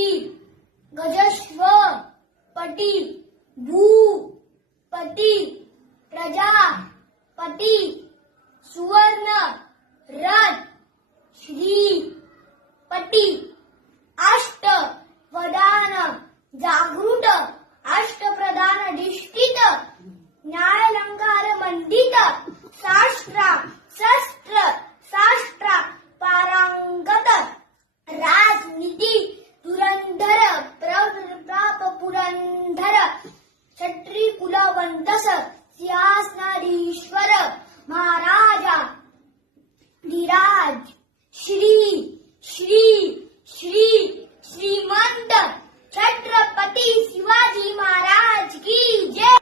पटी गजस्व पटी भूपती प्रजापती सुवर्ण रथ श्रीपती अष्ट वदान जागृत अष्टप्रधान अधिष्ठित न्यायालंकार मंडित शास्त्रा शस्त्र शास्त्रा पारंगत राजनीती धुरंधर प्रताप पुरंधर क्षत्रिय कुलवंतस सिंहासनाधीश्वर महाराजा धीराज श्री श्री श्री श्रीमंत छत्रपती शिवाजी महाराज की जय।